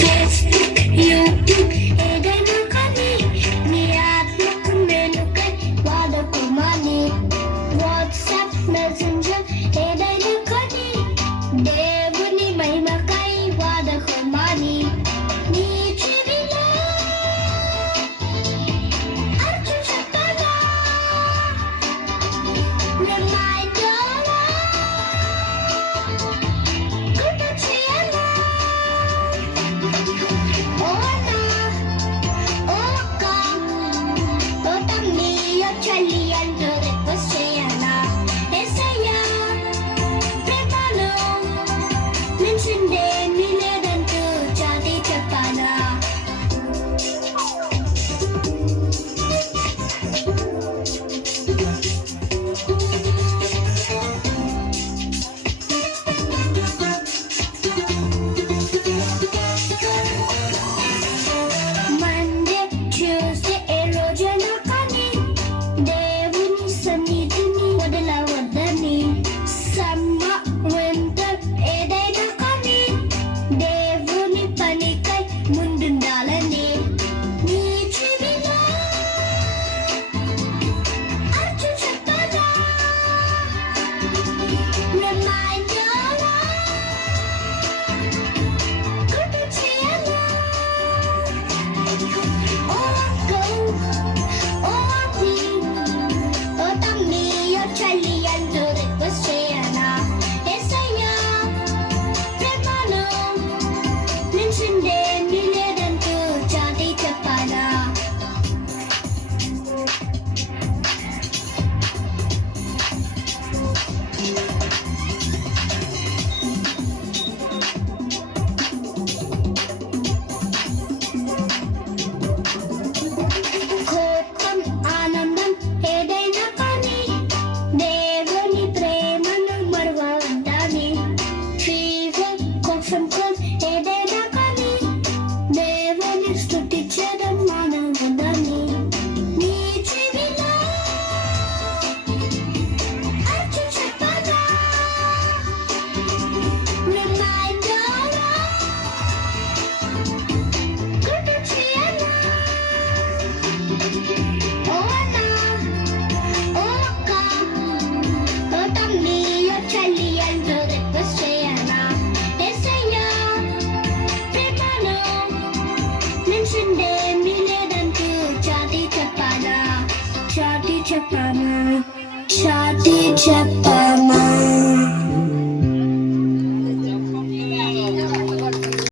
Facebook, YouTube ఏదైనా కానీ నీ ఆత్మకు మేలుకై వాడుకోమని. వాట్సాప్, మెసెంజర్ ఏదైనా కానీ దేవుని మహిమకై వాడుకోమని. నీ చెవిలో అచ్చు చెప్పనా రిమైండర్‌లా గుర్తు చేయనా. ఓ నా, ఓ అక్క, ఓ తమ్మి, ఓ చెల్లి అంటూ రిక్వెస్ట్ చేయనా. యేసయ్యా ప్రేమలో మించిందేమీ లేదంటూ చాటి చెప్పనా. మండే, ట్యూస్డే ఏ రోజైనా కానీ దేవుని సన్నిధిని వదలవద్దని. సమ్మర్, వింటర్ ఏదైనా కానీ దేవుని పనికై ముందుండాలని. నీ చెవిలో అచ్చు చెప్పనా రిమైండర్‌లా గుర్తు చేయనా. ఓ అక్క, ఓ ఆంటీ, ఓ తమ్మి, ఓ చెల్లి అంటూ రిక్వెస్ట్ చేయనా. యేసయ్యా ప్రేమలో మించిందేమీ లేదంటూ చాటి చెప్పనా. కోపం, ఆనందం ఏదైనా కానీ దేవుని ప్రేమను మరువవద్దని. ఫీవర్, కోపం ఏదైనా కానీ దేవుని స్తుతించడం మానవద్దని. నీ చెవిలో అచ్చు చెప్పనా రిమైండర్‌లా గుర్తు చేయనా. ఓ అన్న, ఓ అక్క, ఓ తమ్మి, ఓ చెల్లి అంటూ రిక్వెస్ట్ చేయనా. యేసయ్యా ప్రేమలో మించిందేమీ లేదంటూ చాటి చెప్పనా. చాటి చెప్పనా, చాటి చెప్పనా.